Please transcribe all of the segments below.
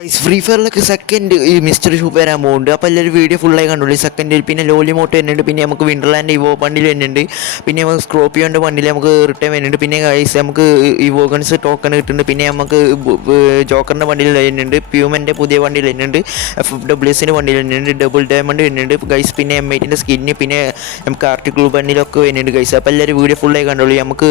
Free ഫയറിലൊക്കെ second ഈ mister ഷൂപ്പ് വരാൻ പോകുന്നുണ്ട്. അപ്പോൾ എല്ലാവരും വീഡിയോ ഫുള്ളായി കണ്ടുള്ളൂ. സെക്കൻഡ് പിന്നെ ലോലി മോട്ട് വരുന്നുണ്ട്, പിന്നെ നമുക്ക് വിൻഡർലാൻഡ് ഇവോ ബണ്ടിൽ വരുന്നുണ്ട്, പിന്നെ നമുക്ക് സ്ക്രോപ്പിയോൻ്റെ ബണ്ടിൽ നമുക്ക് റിട്ടേൺ വരുന്നുണ്ട്, പിന്നെ ഗൈസ് നമുക്ക് ഇവോഗൺസ് ടോക്കൺ കിട്ടുന്നുണ്ട്, പിന്നെ നമുക്ക് ജോക്കറിൻ്റെ ബണ്ടിൽ വരുന്നുണ്ട്, പ്യൂമൻ്റെ പുതിയ ബണ്ടിൽ വരുന്നുണ്ട്, FWSൻ്റെ ബണ്ടിൽ വരുന്നുണ്ട്, ഡബിൾ ഡയമണ്ട് വരുന്നുണ്ട് ഗൈസ്, പിന്നെ M8ൻ്റെ സ്കിന്ന്, പിന്നെ നമുക്ക് ആർട്ടിക്കിൾ ബണ്ടിലൊക്കെ വരുന്നുണ്ട് ഗൈസ്. അപ്പോൾ എല്ലാവരും വീഡിയോ ഫുള്ളായി കണ്ടുള്ളൂ. നമുക്ക്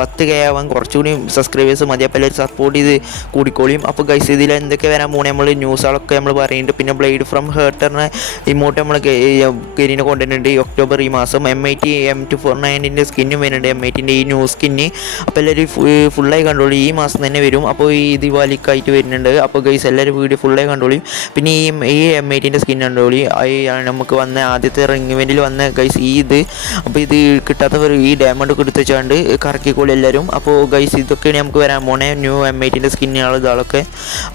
10K ആവാൻ കുറച്ചുകൂടി സബ്സ്ക്രൈബേഴ്സ് മതി. അപ്പോൾ എല്ലാവരും സപ്പോർട്ട് ചെയ്ത് കൂടിക്കോളിയും. അപ്പോൾ ഗൈസ് ഇതിൽ എന്തൊക്കെ വരാൻ പോകുന്നത് നമ്മൾ ന്യൂസുകളൊക്കെ നമ്മൾ പറയുന്നുണ്ട്. പിന്നെ ബ്ലേഡ് ഫ്രം ഹേർട്ടറിനെ ഇമോട്ട് നമ്മൾ ഗരീനെ കൊണ്ടുവരുന്നുണ്ട് ഒക്ടോബർ ഈ മാസം. M80 M249ൻ്റെ സ്കിന്നും വരുന്നുണ്ട്, M8ൻ്റെ ഈ ന്യൂ സ്കിന്ന്. അപ്പോൾ എല്ലാവരും ഫുള്ളായി കണ്ടോളൂ. ഈ മാസം തന്നെ വരും. അപ്പോൾ ഈ ദിവാലിക്കായിട്ട് വരുന്നുണ്ട്. അപ്പോൾ ഗൈസ് എല്ലാവരും വീഡിയോ ഫുള്ളായി കണ്ടോളി. പിന്നെ ഈ M8ൻ്റെ സ്കിൻ കണ്ടോളി. നമുക്ക് വന്ന ആദ്യത്തെ റിംഗ് ഇവൻറ്റിൽ വന്ന ഗൈസ് ഇത്. അപ്പോൾ ഇത് കിട്ടാത്തവർ ഈ ഡയമണ്ട് ഒക്കെ എടുത്ത് വെച്ചാണ്ട് കറക്കിക്കോളി എല്ലാവരും. അപ്പോൾ ഗൈസ് ഇതൊക്കെയാണ് നമുക്ക് വരാൻ പോണേ ന്യൂ M8ൻ്റെ സ്കിന്നുകൾ ഇതാളൊക്കെ.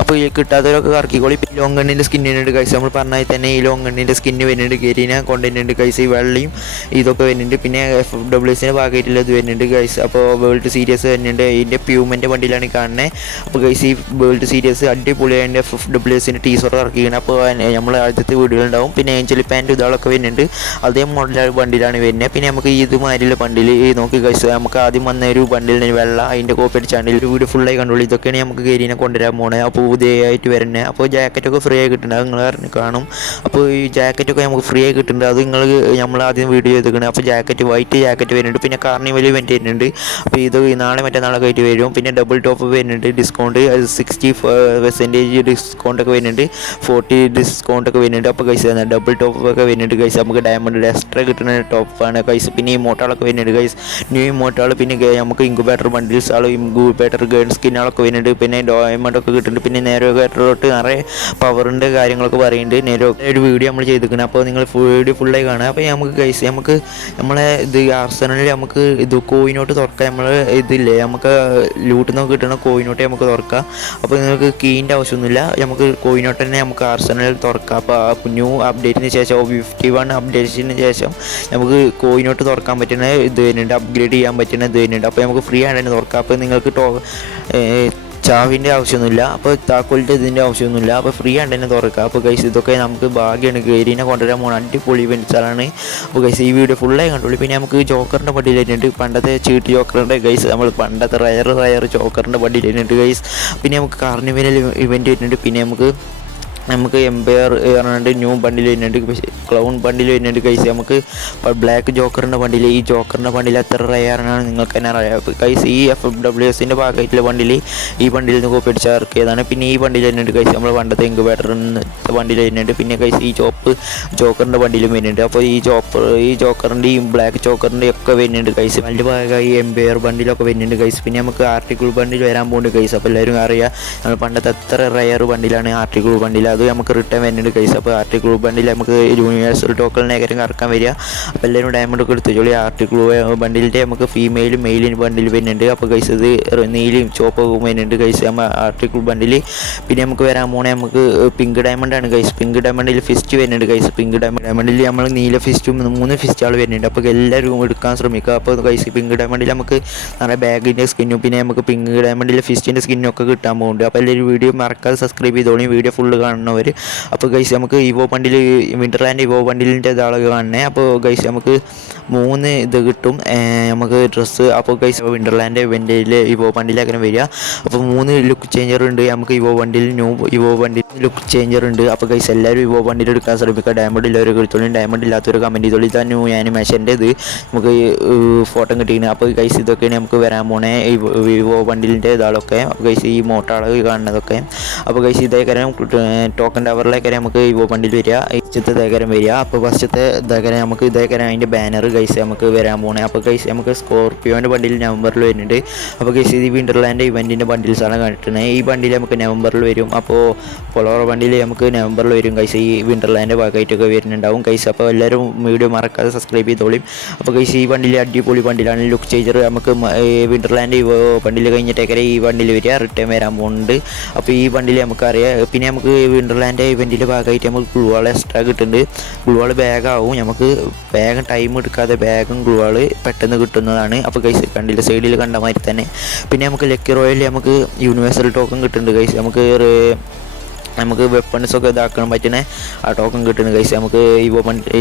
അപ്പോൾ ഈ കിട്ടാത്തവരൊക്കെ കറക്കിക്കോളി. പിന്നെ ലോങ് ഗണ്ണിൻ്റെ സ്കിന്ന് വരുന്നുണ്ട് ഗൈസ്. നമ്മൾ പറഞ്ഞാൽ തന്നെ ഈ ലോങ് ഗണ്ണിൻ്റെ സ്കിന്ന് വരുന്നുണ്ട്, ഗരീന കൊണ്ടുവരുന്നുണ്ട് ഗൈസ്. ഈ വെള്ളയും ഇതൊക്കെ വരുന്നുണ്ട്. പിന്നെ FWSൻ്റെ ഭാഗമായിട്ടുള്ള ഇത് വരുന്നുണ്ട് ഗൈസ്. അപ്പോൾ വേൾഡ് സീരീസ് വരുന്നുണ്ട്. ഇതിൻ്റെ പ്യൂമൻ്റെ വണ്ടിയിലാണ് കാണുന്നത്. അപ്പോൾ ഗൈസ് ഈ വേൾഡ് സീരീസ് അടിപൊളിയായിട്ട് FWSൻ്റെ ടീസർ ഇറക്കിയാണ്. അപ്പോൾ നമ്മൾ ആദ്യത്തെ വീഡിയോകളുണ്ടാവും. പിന്നെ ഏഞ്ചൽ പാൻറ്റ് ഇതാളൊക്കെ വരുന്നുണ്ട്, അതേ മോഡൽ വണ്ടിയിലാണ് വരുന്നത്. പിന്നെ നമുക്ക് ഇതുമാതിരിയുള്ള ബണ്ടിൽ നോക്കി ഗൈസ്. നമുക്ക് ആദ്യം വന്ന ഒരു ബണ്ടിലിന് വെള്ള അതിൻ്റെ കോപ്പി അടിച്ചാണ്ട് ഒരു വീഡിയോ ഫുള്ളായി കണ്ടോളൂ. ഇതൊക്കെയാണ് നമുക്ക് ഗരീനെ കൊണ്ടുവരാൻ പോണേ. അപ്പോൾ പുതിയതായിട്ട് വരുന്നത്. അപ്പോൾ ജാക്കറ്റൊക്കെ ഫ്രീ ആയി കിട്ടുന്നുണ്ട്, അത് നിങ്ങൾ കാണും. അപ്പോൾ ഈ ജാക്കറ്റൊക്കെ നമുക്ക് ഫ്രീ ആയി കിട്ടുന്നുണ്ട്, അത് നമ്മൾ ആദ്യം വീഡിയോ ചെയ്തിരിക്കുന്നത്. അപ്പോൾ ജാക്കറ്റ് വൈറ്റ് ജാക്കറ്റ് വരുന്നുണ്ട്. പിന്നെ കാർണിവൽ ഇവൻറ്റ് വരുന്നുണ്ട്. അപ്പോൾ ഇത് നാളെ മറ്റന്നാളൊക്കെ ആയിട്ട് വരും. പിന്നെ ഡബിൾ ടോപ്പ് വരുന്നുണ്ട്, ഡിസ്കൗണ്ട് 60% ഡിസ്കൗണ്ടൊക്കെ വരുന്നുണ്ട്, 40 ഡിസ്കൗണ്ടൊക്കെ വരുന്നുണ്ട്. അപ്പോൾ ഗൈസ് ഡബിൾ ടോപ്പൊക്കെ വരുന്നുണ്ട് ഗൈസ്. നമുക്ക് ഡയമണ്ട് എക്സ്ട്രാ കിട്ടുന്ന ടോപ്പാണ് ഗൈസ്. പിന്നെ ഈ മോട്ടാളൊക്കെ വരുന്നുണ്ട് ഗൈസ്, ന്യൂ മോട്ടാൾ. പിന്നെ നമുക്ക് ഇൻക്യുബേറ്റർ ബണ്ടിൽസ് ആളും ഇൻക്യുബേറ്റർ ഗേൺ സ്കിന്നുകളൊക്കെ വരുന്നുണ്ട്. പിന്നെ ഡയമണ്ടൊക്കെ കിട്ടുന്നുണ്ട്. പിന്നെ നേരോഗേറ്ററോട്ട് നിറയെ പവറിൻ്റെ കാര്യങ്ങളൊക്കെ പറയുന്നുണ്ട്. നേരോ ഒരു വീഡിയോ നമ്മൾ ചെയ്തിരിക്കുന്നത്. അപ്പോൾ നിങ്ങൾ വീഡിയോ ഫുള്ളായി കാണുക. അപ്പോൾ നമുക്ക് ഗൈസ് നമുക്ക് നമ്മളെ ഇത് ആർസണലിൽ നമുക്ക് ഇത് കോയിനോട്ട് തുറക്കാം. നമ്മൾ ഇതില്ലേ നമുക്ക് ലൂട്ടിൽ നിന്ന് കിട്ടുന്ന കോയിനോട്ട് നമുക്ക് തുറക്കാം. അപ്പോൾ നിങ്ങൾക്ക് കീൻ്റെ ആവശ്യമൊന്നുമില്ല, നമുക്ക് കോയിനോട്ട് തന്നെ നമുക്ക് ആർസണലിൽ തുറക്കാം. അപ്പോൾ ന്യൂ അപ്ഡേറ്റിന് ശേഷം 51 അപ്ഡേറ്റിന് ശേഷം നമുക്ക് കോയിനോട്ട് തുറക്കാൻ പറ്റുന്ന ഇത് വരുന്നുണ്ട്, അപ്ഗ്രേഡ് ചെയ്യാൻ പറ്റുന്ന ഇത് വരുന്നുണ്ട്. അപ്പോൾ നമുക്ക് ഫ്രീ ആയിട്ട് തന്നെ തുറക്കാം. അപ്പോൾ നിങ്ങൾക്ക് ചാവിൻ്റെ ആവശ്യമൊന്നുമില്ല, അപ്പോൾ താക്കോലിൻ്റെ ഇതിൻ്റെ ആവശ്യമൊന്നുമില്ല. അപ്പോൾ ഫ്രീ ആയിട്ട് തന്നെ തുറക്കുക. അപ്പോൾ ഗൈസ് ഇതൊക്കെ നമുക്ക് ഭാഗ്യമാണ്, ഗരീനെ കൊണ്ടുവരാൻ പോകുന്ന അടിപൊളി ഇവൻറ്റ്സാണ്. അപ്പോൾ ഗൈസ് ഈ വീഡിയോ ഫുള്ളായി കണ്ടോളൂ. പിന്നെ നമുക്ക് ജോക്കറിൻ്റെ വണ്ടിയിൽ വരുന്നുണ്ട്, പണ്ടത്തെ ചീട്ട് ജോക്കറിൻ്റെ ഗൈസ്, നമ്മൾ പണ്ടത്തെ റയർ ജോക്കറിൻ്റെ വണ്ടിയിൽ വരുന്നുണ്ട് ഗൈസ്. പിന്നെ നമുക്ക് കാർണിവൽ ഇവൻറ്റ് വരുന്നുണ്ട്. പിന്നെ നമുക്ക് എംപയർ പറഞ്ഞിട്ട് ന്യൂ ബണ്ടിൽ വരുന്നുണ്ട്, ക്ലൗൺ ബണ്ടിൽ വരുന്നുണ്ട് ഗൈസ്. നമുക്ക് ബ്ലാക്ക് ജോക്കറിൻ്റെ വണ്ടിയിൽ, ഈ ജോക്കറിൻ്റെ വണ്ടിയിൽ എത്ര റയറാണ് നിങ്ങൾക്ക് തന്നെ അറിയാം ഗൈസ്. ഈ FWSൻ്റെ ഭാഗമായിട്ടുള്ള വണ്ടിയിൽ ഈ വണ്ടിയിൽ നിന്ന് കോപ്പി അടിച്ച് ഇറക്കിയതാണ്. പിന്നെ ഈ വണ്ടിയിൽ വരുന്നുണ്ട് ഗൈസ്, നമ്മൾ പണ്ടത്തെ ഇൻക്യുബേറ്ററിൻ്റെ വണ്ടിയിൽ വരുന്നുണ്ട്. പിന്നെ ഗൈസ് ഈ ജോക്കറിൻ്റെ വണ്ടിയിലും വരുന്നുണ്ട്. അപ്പോൾ ഈ ജോക്കറിൻ്റെയും ബ്ലാക്ക് ജോക്കറിൻ്റെ ഒക്കെ വരുന്നുണ്ട് ഗൈസ്. അതിൻ്റെ ഭാഗമായി എംപയർ ബണ്ടിലൊക്കെ വരുന്നുണ്ട് ഗൈസ്. പിന്നെ നമുക്ക് ആർട്ടിക്കിൾ ബണ്ടിൽ വരാൻ പോകുന്നുണ്ട് ഗൈസ്. അപ്പോൾ എല്ലാവരും അറിയാം, നമ്മൾ പണ്ടത്തെ എത്ര റയർ ബണ്ടിലാണ് ആർട്ടിക്കിൾ ബണ്ടിൽ, അത് നമുക്ക് റിട്ടേൺ വരുന്നുണ്ട് ഗൈസ്. അപ്പോൾ ആർട്ടിക്കിൾ ബണ്ടിൽ നമുക്ക് യൂണിവേഴ്സൽ ടോക്കണിനേക്കാരും കറക്കാൻ വരിക. അപ്പോൾ എല്ലാവരും ഡയമണ്ടൊക്കെ എടുത്ത് ചോളി. ആർട്ടിക്കിൾ ബണ്ടിലിൻ്റെ നമുക്ക് ഫീമെയിലും മെയിലും ബണ്ടിൽ വരുന്നുണ്ട്. അപ്പോൾ ഗൈസ് ഇത് നീലയും ചോപ്പും വരുന്നുണ്ട് ഗൈസ് ആർട്ടിക്കിൾ ബണ്ടിൽ. പിന്നെ നമുക്ക് വരാൻ പോണേ നമുക്ക് പിങ്ക് ഡയമണ്ടാണ് ഗൈസ്. പിങ്ക് ഡയമണ്ടിൽ ഫിസ്റ്റ് വരുന്നുണ്ട് ഗൈസ്. പിങ്ക് ഡയമണ്ടിൽ നമ്മൾ നീല ഫിസ്റ്റും 3 ഫിസ്റ്റുകൾ വരുന്നുണ്ട്. അപ്പോൾ എല്ലാവരും എടുക്കാൻ ശ്രമിക്കുക. അപ്പോൾ ഗൈസ് പിങ്ക് ഡയമണ്ടിൽ നമുക്ക് നല്ല ബാഗിൻ്റെ സ്കിന്നും പിന്നെ നമുക്ക് പിങ്ക് ഡയമണ്ടിലെ ഫിസ്റ്റിൻ്റെ സ്കിന്നും ഒക്കെ കിട്ടാൻ പോകുന്നുണ്ട്. അപ്പോൾ എല്ലാവരും വീഡിയോ മറക്കാതെ സബ്സ്ക്രൈബ് ചെയ്തോളി, വീഡിയോ ഫുള്ള് കാണുന്നവർ. അപ്പോൾ ഗൈസ് നമുക്ക് ഇവോ ബണ്ടിൽ വിൻ്റർലാൻഡ് ഇവോ ബണ്ടിലിൻ്റെ ഇതാളൊക്കെ കാണണേ. അപ്പോൾ ഗൈസ് നമുക്ക് 3 ഇത് കിട്ടും നമുക്ക് ഡ്രസ്സ്. അപ്പോൾ ഗൈസ് വിൻ്റർലാൻഡ് ഇവൻ്റിൽ ഇവോ ബണ്ടിലേക്കാണ് വരിക. അപ്പോൾ 3 ലുക്ക് ചേഞ്ചർ ഉണ്ട് നമുക്ക് ഇവോ ബണ്ടിൽ, ന്യൂ ഇവോ ബണ്ടിൽ ലുക്ക് ചേഞ്ചർ ഉണ്ട്. അപ്പോൾ ഗൈസ് എല്ലാവരും ഇവോ ബണ്ടിൽ എടുക്കാൻ ശ്രമിക്കുക. ഡയമണ്ട് ഉള്ളവർ എടുത്തോളും, ഡയമണ്ട് ഇല്ലാത്തവർ കമൻറ്റ് ചെയ്തോളൂ. ഇതാണ് ന്യൂ ആനിമേഷൻ്റെ ഇത് നമുക്ക് ഫോട്ടോ കിട്ടിയിരുന്നു. അപ്പോൾ ഗൈസ് ഇതൊക്കെയാണ് നമുക്ക് വരാൻ പോണേ ഇവോ ബണ്ടിലിൻ്റെ ഇതാളൊക്കെ. ഗൈസ് ഈ മോട്ടാള് കാണുന്നതൊക്കെ. അപ്പോൾ ഗൈസ് ഇതേക്കാരം ടോക്കൺ ടവറിലേക്കാരം നമുക്ക് ഇവോ ബണ്ടിൽ വരിക, ഫസ്റ്റത്തെ ഇതേക്കാരം വരിക. അപ്പോൾ ഫസ്റ്റത്തെ ഇതേക്കാരം നമുക്ക് ഇതേക്കാരം അതിൻ്റെ ബാനർ ഗൈസ് നമുക്ക് വരാൻ പോണേ. അപ്പോൾ ഗൈസ് നമുക്ക് സ്കോർപ്പിയോൻ്റെ ബണ്ടിൽ നവംബറിൽ വരുന്നുണ്ട്. അപ്പോൾ ഗൈസ് ഇത് വിൻ്റർലാൻഡ് ഇവൻറ്റിൻ്റെ ബണ്ടിൽസാണ് കണ്ടിട്ടുള്ളത്. ഈ ബണ്ടിൽ നമുക്ക് നവംബറിൽ വരും. അപ്പോൾ പൊളോറ ബണ്ടിൽ നമുക്ക് നവംബറിൽ വരും ഗൈസ്. ഈ വിൻ്റർലാൻഡ് ഭാഗമായിട്ടൊക്കെ വരുന്നുണ്ടാവും ഗൈസ്. അപ്പോൾ എല്ലാവരും വീഡിയോ മറക്കാതെ സബ്സ്ക്രൈബ് ചെയ്തോളും. അപ്പോൾ ഗൈസ് ഈ ബണ്ടിൽ അടിപൊളി ബണ്ടിലാണ്, ലുക്ക് ചേഞ്ചർ. നമുക്ക് വിൻ്റർലാൻഡ് ബണ്ടിൽ കഴിഞ്ഞിട്ടേക്കരെ ഈ ബണ്ടിൽ വരിക, റിട്ടേൺ വരാൻ പോകുന്നുണ്ട്. അപ്പോൾ ഈ ബണ്ടിൽ നമുക്കറിയാം. പിന്നെ നമുക്ക് വിൻ്റർലാൻഡ് ഇവൻറ്റിൻ്റെ ഭാഗമായിട്ട് നമുക്ക് ഗ്ലൂവാൾ എക്സ്ട്രാ കിട്ടുന്നുണ്ട്. ഗ്ലൂവാൾ ബാഗാവും, നമുക്ക് വേഗം ടൈം എടുക്കാതെ ബാഗും ഗ്ലൂവാൾ പെട്ടെന്ന് കിട്ടുന്നതാണ്. അപ്പോൾ ഗൈസ് കണ്ടില്ല സൈഡിൽ കണ്ട മാതിരി തന്നെ. പിന്നെ നമുക്ക് ലക്കി റോയലിൽ നമുക്ക് യൂണിവേഴ്സൽ ടോക്കൺ കിട്ടുന്നുണ്ട് ഗൈസ്. നമുക്ക് നമുക്ക് വെപ്പൺസൊക്കെ ഇതാക്കാൻ പറ്റുന്ന ആ ടോക്കൺ കിട്ടുന്നത് ഗൈസ്. നമുക്ക്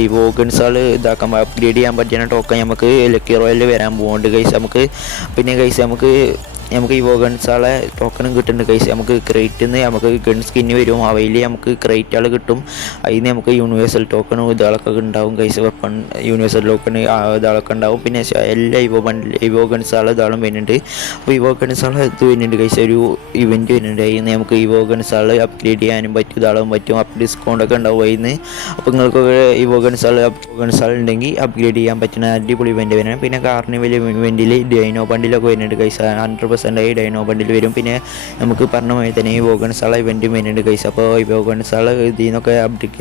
ഇവോ ഗൺസുകൾ ഇതാക്കാൻ അപ്ഗ്രേഡ് ചെയ്യാൻ പറ്റുന്ന ടോക്കൺ നമുക്ക് ലക്കി റോയലിൽ വരാൻ പോകുന്നുണ്ട് ഗൈസ്. പിന്നെ ഗൈസ് നമുക്ക് ഇവോ ഗൺസുകളെ ടോക്കണും കിട്ടുന്നുണ്ട് ഗൈസ്. നമുക്ക് ക്രേറ്റിൽ നിന്ന് നമുക്ക് ഗൺ സ്കിന്ന് വരും, അവയിൽ നമുക്ക് ക്രേറ്റുകൾ കിട്ടും. അതിൽ നിന്ന് നമുക്ക് യൂണിവേഴ്സൽ ടോക്കണും ഇതാളൊക്കെ ഉണ്ടാവും ഗൈസ്. വെപ്പൺ യൂണിവേഴ്സൽ ടോക്കൺ ഇതാളൊക്കെ ഉണ്ടാവും. പിന്നെ എല്ലാ ഇവോ ഗൺസുകൾ ഇതാളും വരുന്നുണ്ട്. അപ്പോൾ ഇവോ ഗൺസുകൾ ഇത് വരുന്നുണ്ട് ഗൈസ്, ഒരു ഇവൻറ്റ് വരുന്നുണ്ട്. അതിൽ നിന്ന് നമുക്ക് ഇവോ ഗൺസുകൾ അപ്ഗ്രേഡ് ചെയ്യാനും പറ്റും, ഇതാളും പറ്റും. ഡിസ്കൗണ്ടൊക്കെ ഉണ്ടാവും അതിൽ നിന്ന്. അപ്പോൾ നിങ്ങൾക്കൊക്കെ ഇവോ ഗൺസുകൾ ഉണ്ടെങ്കിൽ അപ്ഗ്രേഡ് ചെയ്യാൻ പറ്റുന്ന അടിപൊളി ഇവൻറ്റ് വരുന്നത്. പിന്നെ കാർണിവൽ ഇവൻറ്റിൽ ഡൈനോ ബണ്ടിലൊക്കെ വരുന്നുണ്ട് ഗൈസ്. 100% ഡൈനോ ബണ്ടിൽ വരും. പിന്നെ നമുക്ക് പറഞ്ഞ പോലെ തന്നെ ഈ വോഗൺസുള്ള ഇവൻറ്റും വരുന്നുണ്ട് ഗൈസ്. അപ്പോൾ ഈ വോഗൺസുള്ള ഇതിൽ നിന്നൊക്കെ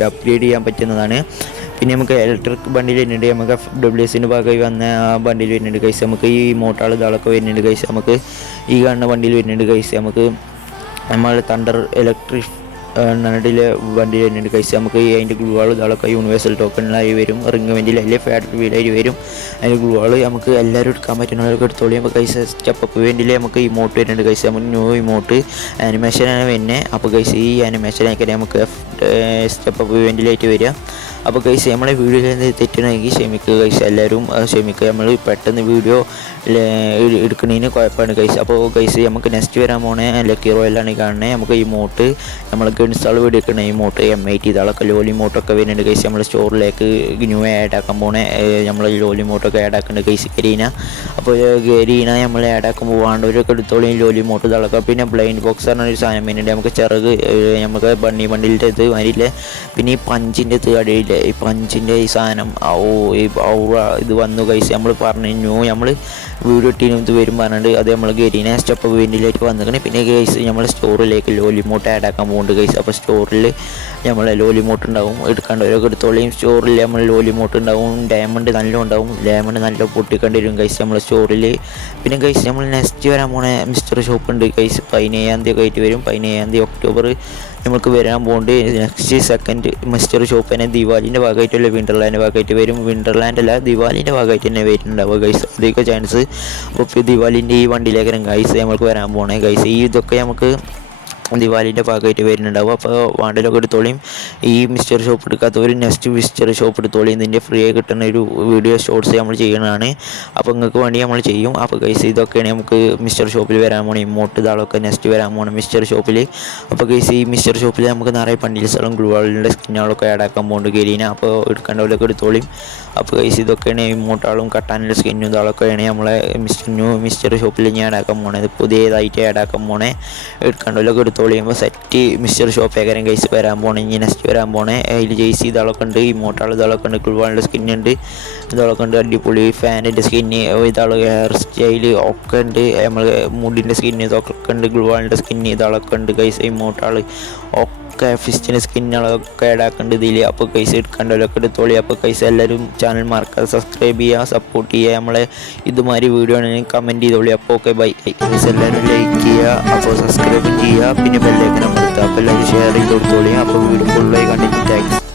അപ്ഗ്രേഡ് ചെയ്യാൻ പറ്റുന്നതാണ്. പിന്നെ നമുക്ക് ഇലക്ട്രിക് ബണ്ടിൽ വരുന്നുണ്ട്, നമുക്ക് FWSൻ്റെ ഭാഗമായി വന്ന ആ ബണ്ടിൽ വരുന്നുണ്ട് ഗൈസ്. നമുക്ക് ഈ മോട്ടാൾ ഇതാളൊക്കെ വരുന്നുണ്ട് ഗൈസ്. നമുക്ക് ഈ കാണുന്ന ബണ്ടിൽ വരുന്നുണ്ട് ഗൈസ്. നമുക്ക് നമ്മൾ തണ്ടർ ഇലക്ട്രിക് നടിലെ വണ്ടി വരുന്നുണ്ട് ഗൈസ്. നമുക്ക് അതിൻ്റെ ഗ്ലൂവാൾ ഇതാളൊക്കെ യൂണിവേഴ്സൽ ടോക്കണിലായി വരും. റിംഗ് വെൻറ്റിൽ അല്ലെങ്കിൽ ഫാക്ടറി വീലായി വരും. അതിൻ്റെ ഗ്ലൂവാൾ നമുക്ക് എല്ലാവരും എടുക്കാൻ പറ്റുന്നവർക്ക് എടുത്തോളി. അപ്പോൾ ഗൈസ് സ്റ്റെപ്പ് വേണ്ടിയിൽ നമുക്ക് ഇമോട്ട് വരുന്നുണ്ട് ഗൈസ്. നമുക്ക് ന്യൂ ഇമോട്ട് ആനിമേഷനാണ് വരുന്നത്. അപ്പോൾ ഗൈസ് ഈ ആനിമേഷനൊക്കെ നമുക്ക് സ്റ്റെപ്പ് വേണ്ടിയിലായിട്ട് വരിക. അപ്പോൾ ഗൈസ് നമ്മളെ വീഡിയോയിൽ നിന്ന് തെറ്റണമെങ്കിൽ ക്ഷമിക്കുക ഗൈസ്, എല്ലാവരും ക്ഷമിക്കുക. നമ്മൾ പെട്ടെന്ന് വീഡിയോ എടുക്കുന്നതിന് കുഴപ്പമാണ് ഗൈസ്. അപ്പോൾ ഗൈസ് നമുക്ക് നെക്സ്റ്റ് വരാൻ പോണേ ലക്കി റോയലാണ് കാണുന്നത്. നമുക്ക് ഇമോട്ട് നമ്മൾ ഗൺസാൾ വീഡിയോ എടുക്കുന്ന ഇമോട്ട് M80 ഇതാളൊക്കെ ലോലി ഇമോട്ടൊക്കെ വരുന്നുണ്ട് ഗൈസ്. നമ്മൾ സ്റ്റോറിലേക്ക് ന്യൂ ആഡ് ആക്കാൻ പോണേ നമ്മൾ ലോലി ഇമോട്ടൊക്കെ ആഡ് ആക്കുന്നുണ്ട് ഗൈസ്. ഗരീന അപ്പോൾ ഗരീന നമ്മൾ ആഡ് ആക്കുമ്പോൾ വേണ്ടവരൊക്കെ എടുത്തോളി ലോലി ഇമോട്ട് ഇതാളൊക്കെ. പിന്നെ ബ്ലൈൻഡ് ബോക്സ് പറഞ്ഞൊരു സാധനം വരുന്നുണ്ട്. നമുക്ക് ചിറക് നമുക്ക് ബണ്ടിൻ്റെ ഇത് വരില്ലേ. പിന്നെ ഈ പഞ്ചിൻ്റെ ഇത് അടിയില്ലേ, ഈ പഞ്ചിൻ്റെ ഈ സാധനം ഇത് വന്നു ഗൈസ്. നമ്മൾ പറഞ്ഞു നമ്മൾ വീഡിയോ ടീനും ഇത് വരും പറഞ്ഞിട്ട് അത് നമ്മൾ ഗരീന സ്റ്റെപ്പ് വേണ്ടിയിലേക്ക് വന്നിരിക്കണം. പിന്നെ ഗൈസ് നമ്മൾ സ്റ്റോറിലേക്ക് ലോലിമോട്ട് ആഡ് ആക്കാൻ പോകുന്നുണ്ട് ഗൈസ്. അപ്പോൾ സ്റ്റോറിൽ നമ്മൾ ലോലിമോട്ട് ഉണ്ടാവും, എടുക്കേണ്ടവരൊക്കെ എടുത്തോളിയും. സ്റ്റോറിൽ നമ്മൾ ലോലിമോട്ട് ഉണ്ടാവും, ഡയമണ്ട് നല്ല ഉണ്ടാവും, ഡയമണ്ട് നല്ല പൊട്ടിക്കേണ്ടി വരും ഗൈസ് നമ്മൾ സ്റ്റോറിൽ. പിന്നെ ഗൈസ് നമ്മൾ നെക്സ്റ്റ് വരാൻ പോണ മിസ്റ്റർ ഷോപ്പ് ഉണ്ട് ഗൈസ്. 17-ാം തീയതി ഒക്കെ ആയിട്ട് വരും. 17-ാം തീയതി ഒക്ടോബർ നമുക്ക് വരാൻ പോകുന്നുണ്ട്. നെക്സ്റ്റ് സെക്കൻഡ് മിസ്റ്റർ ഷോപ്പ് തന്നെ ദിവാലിൻ്റെ ഭാഗമായിട്ടുള്ള വിൻ്റർലാൻഡ് ഭാഗമായിട്ട് വരും. വിൻ്റർലാൻഡ് അല്ല, ദിവാലിൻ്റെ ഭാഗമായിട്ട് തന്നെ വരുന്നുണ്ടാവുക ഗൈസ്. അതൊക്കെ ചാൻസ്. അപ്പോൾ ദിവാലിൻ്റെ ഈ വണ്ടിയിലേക്ക് ഗൈസ് നമുക്ക് വരാൻ പോകണേ ഗൈസ്. ഈ ഇതൊക്കെ നമുക്ക് ദിവാലിൻ്റെ ഭാഗമായിട്ട് വരുന്നുണ്ടാവും. അപ്പോൾ വാണ്ടലൊക്കെ എടുത്തോളിയും. ഈ മിസ്റ്റർ ഷോപ്പ് എടുക്കാത്തവർ നെക്സ്റ്റ് മിസ്റ്റർ ഷോപ്പ് എടുത്തോളിയും. ഇതിൻ്റെ ഫ്രീ ആയി കിട്ടുന്ന ഒരു വീഡിയോ ഷോർട്സ് നമ്മൾ ചെയ്യുന്നതാണ്. അപ്പോൾ നിങ്ങൾക്ക് വേണ്ടി നമ്മൾ ചെയ്യും. അപ്പോൾ ഗൈസ് ഇതൊക്കെയാണ് നമുക്ക് മിസ്റ്റർ ഷോപ്പിൽ വരാൻ പോകണം. ഇമോട്ട് ഇതാളൊക്കെ നെക്സ്റ്റ് വരാൻ പോകണം മിസ്റ്റർ ഷോപ്പിൽ. അപ്പോൾ ഗൈസ് ഈ മിസ്റ്റർ ഷോപ്പിൽ നമുക്ക് നിറയെ പണ്ടീൽസുകളും ഗ്ലൂവാളിൻ്റെ സ്കിന്നുകളൊക്കെ ആഡ് ആക്കാൻ പോകുന്നുണ്ട് ഗരീന. അപ്പോൾ എടുക്കേണ്ടവരൊക്കെ എടുത്തോളിയും. അപ്പോൾ ഗൈസ് ഇതൊക്കെയാണ് ഇമോട്ടാളും കട്ടാനുള്ള സ്കിന്നും ഇതാളൊക്കെയാണ് നമ്മളെ മിസ്റ്റർ ഷോപ്പിൽ ഞാൻ ആഡ് ആക്കാൻ പോകണത്. പുതിയതായിട്ട് ആഡ് ആക്കാൻ പോണേ. എടുക്കേണ്ടവരൊക്കെ എടുത്തോളിയുമ്പോൾ സെറ്റ് മിസ്റ്റർ ഷോപ്പേക്കാരൻ ഗൈസ് വരാൻ പോകണം. ഇനി നെക്സ്റ്റ് വരാൻ പോണേ. അതിൽ ജെയ്സി ഇതാളൊക്കെ ഉണ്ട്, ഇമോട്ടാൾ ഇതാളൊക്കെ ഉണ്ട്, ഗ്ലൂവാളിൻ്റെ സ്കിന്നുണ്ട്, ഇതാളൊക്കെ ഉണ്ട്. അടിപൊളി ഫാനിൻ്റെ സ്കിന്ന്, ഇതാൾ ഹെയർ സ്റ്റൈൽ ഒക്കെ ഉണ്ട്. നമ്മൾ മുടിൻ്റെ സ്കിന്ന് ഇതൊക്കെ ഉണ്ട്. ഗ്ലൂവാളിൻ്റെ സ്കിന്ന് ഇതാളൊക്കെ ഉണ്ട് ഗൈസ്. ഇമോട്ടാൾ ഒക്കെ ഫിസ്റ്റിൻ്റെ സ്കിന്നുകളൊക്കെ ആഡാക്കേണ്ടത് ഇതിൽ. അപ്പോൾ കൈസ് എടുക്കേണ്ടവരൊക്കെ എടുത്തോളി. അപ്പോൾ കൈസ് എല്ലാവരും ചാനൽ മറക്കാതെ സബ്സ്ക്രൈബ് ചെയ്യുക, സപ്പോർട്ട് ചെയ്യുക. നമ്മളെ ഇതുമാതിരി വീഡിയോ ആണെങ്കിൽ കമൻറ്റ് ചെയ്തോളി. അപ്പോൾ ഓക്കെ ബൈ. കൈസ് എല്ലാവരും ലൈക്ക് ചെയ്യുക, അപ്പോൾ സബ്സ്ക്രൈബ് ചെയ്യുക, പിന്നെ ബെല്ലൈക്കൺ അമർത്തുക. അപ്പോൾ എല്ലാവരും ഷെയർ ചെയ്ത് കൊടുത്തോളി. അപ്പോൾ വീഡിയോ ഫുള്ളായി കണ്ടിട്ട് താങ്ക്സ്.